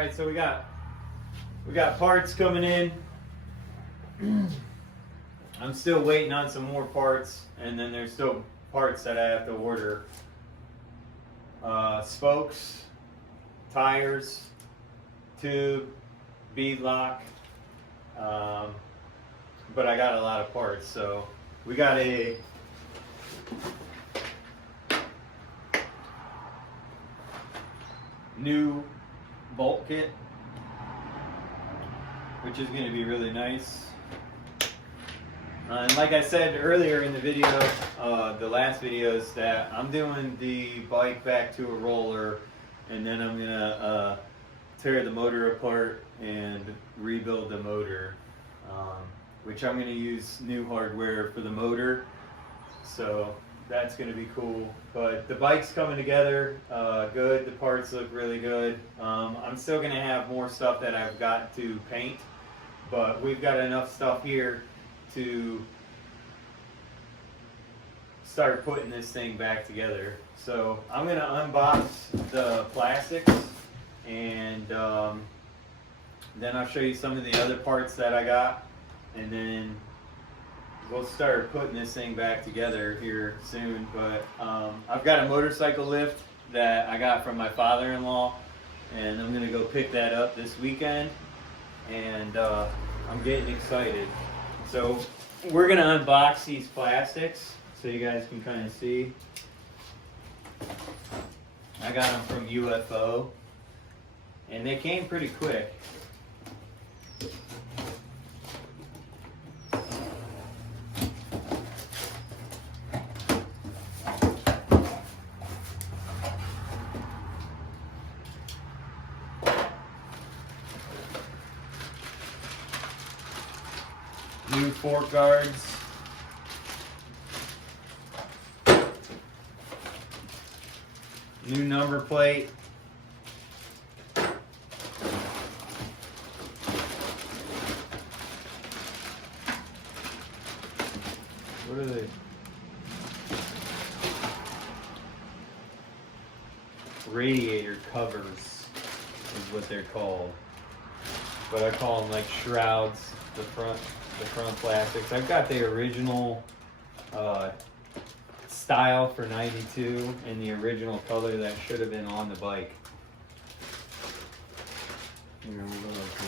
Alright, so we got parts coming in. I'm still waiting on some more parts, and then there's still parts that I have to order. Spokes, tires, tube, bead lock, but I got a lot of parts. So we got a new bolt kit, which is going to be really nice. And like I said earlier in the video, the last video, is that I'm doing the bike back to a roller, and then I'm gonna tear the motor apart and rebuild the motor, which I'm gonna use new hardware for the motor, so that's gonna be cool. But the bike's coming together good. The parts look really good. I'm still gonna have more stuff that I've got to paint, but we've got enough stuff here to start putting this thing back together. So I'm gonna unbox the plastics, and then I'll show you some of the other parts that I got, and then we'll start putting this thing back together here soon. But I've got a motorcycle lift that I got from my father-in-law, and I'm gonna go pick that up this weekend, and I'm getting excited. So we're gonna unbox these plastics so you guys can kind of see. I got them from UFO, and they came pretty quick. New fork guards. New number plate. What are they? Radiator covers is what they're called. But I call them like shrouds, the front plastics. I've got the original style for 92 in the original color that should have been on the bike. Here, we'll go like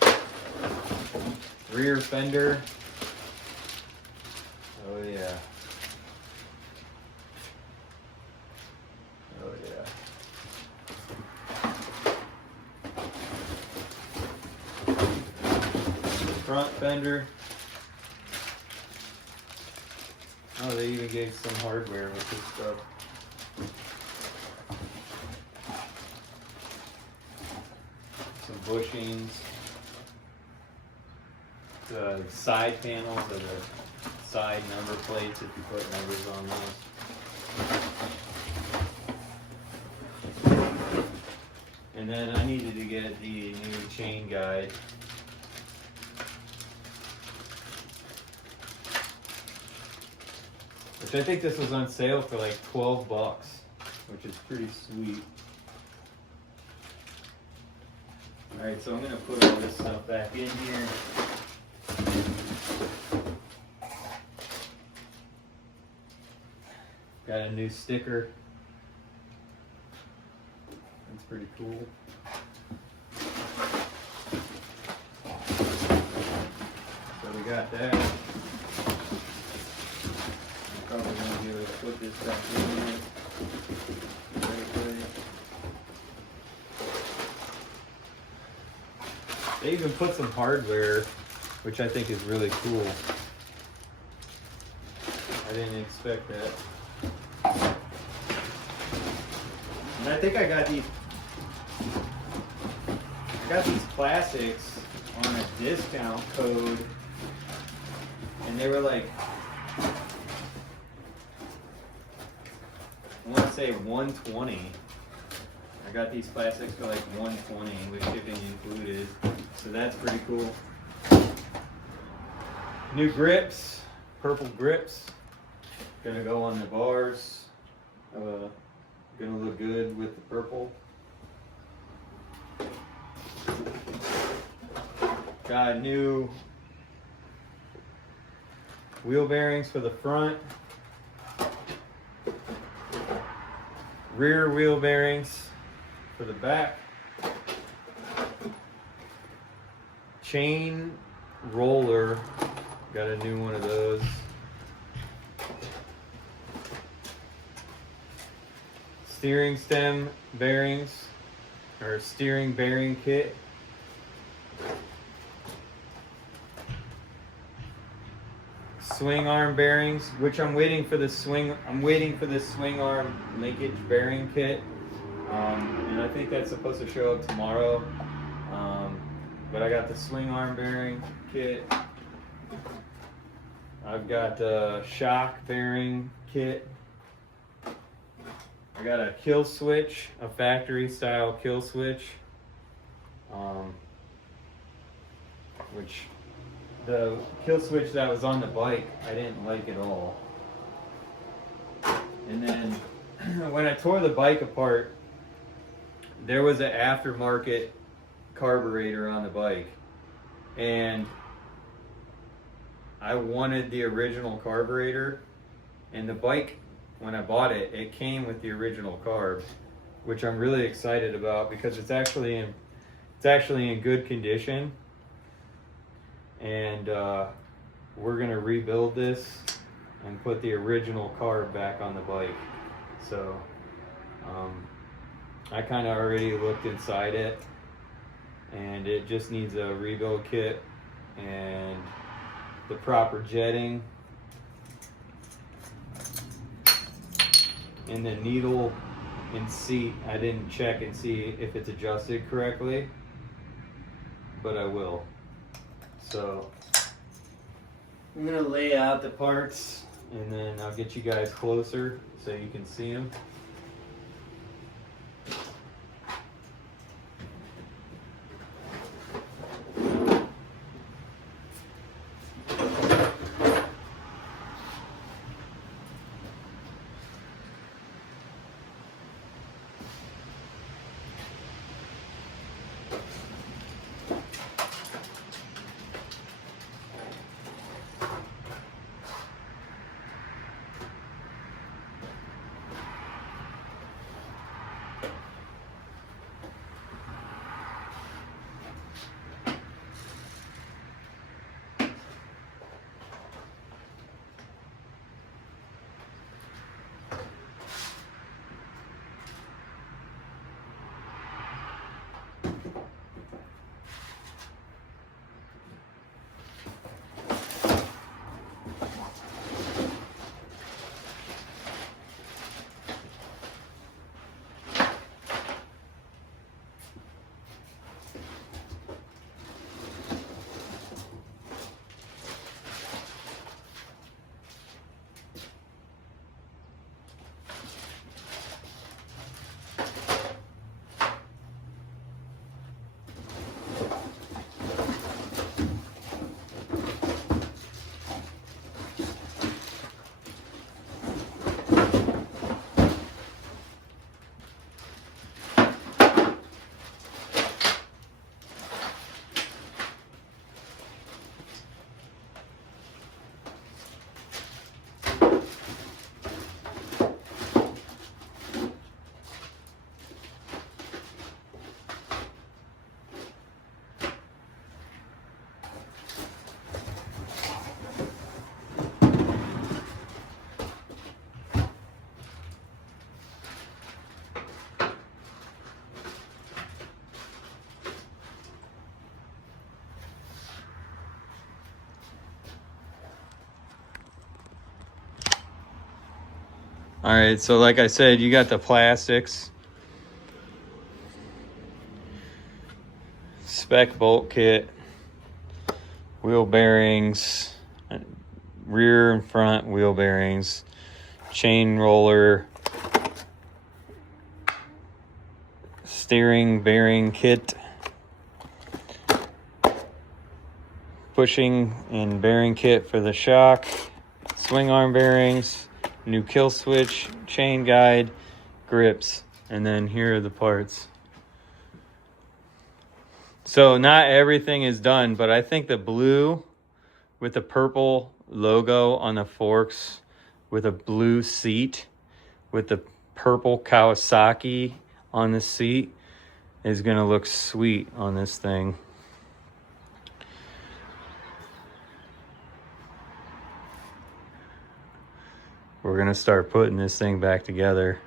this. Rear fender. Oh yeah. Oh yeah. Front fender. Oh, they even gave some hardware with this stuff. Some bushings. The side panels are the side number plates if you put numbers on those. And then I needed to get the new chain guide. Which I think this was on sale for like 12 bucks, which is pretty sweet. Alright, so I'm going to put all this stuff back in here. Got a new sticker. That's pretty cool. So we got that. Probably going to be able to put this back in here. They even put some hardware, which I think is really cool. I didn't expect that. And I think I got these plastics on a discount code, and they were like, I want to say 120. I got these plastics for like 120 with shipping included, so that's pretty cool. New grips, purple grips, gonna go on the bars. Gonna look good with the purple. Got new wheel bearings for the front. Rear wheel bearings for the back. Chain roller, got a new one of those. Steering stem bearings, or steering bearing kit. Swing arm bearings, which I'm waiting for the swing arm linkage bearing kit, and I think that's supposed to show up tomorrow. But I got the swing arm bearing kit. I've got a shock bearing kit. I got a kill switch, a factory style kill switch, which the kill switch that was on the bike, I didn't like at all. And then when I tore the bike apart, there was an aftermarket carburetor on the bike, and I wanted the original carburetor, and the bike, when I bought it, it came with the original carb, which I'm really excited about because it's actually in good condition. And we're gonna rebuild this and put the original carb back on the bike. So I kind of already looked inside it, and it just needs a rebuild kit and the proper jetting and the needle and seat. I didn't check and see if it's adjusted correctly, but I will. So I'm gonna lay out the parts, and then I'll get you guys closer so you can see them. All right, so like I said, you got the plastics, spec bolt kit, wheel bearings, rear and front wheel bearings, chain roller, steering bearing kit, bushing and bearing kit for the shock, swing arm bearings, new kill switch, chain guide, grips, and then here are the parts. So not everything is done, but I think the blue with the purple logo on the forks with a blue seat with the purple Kawasaki on the seat is gonna look sweet on this thing. We're gonna start putting this thing back together.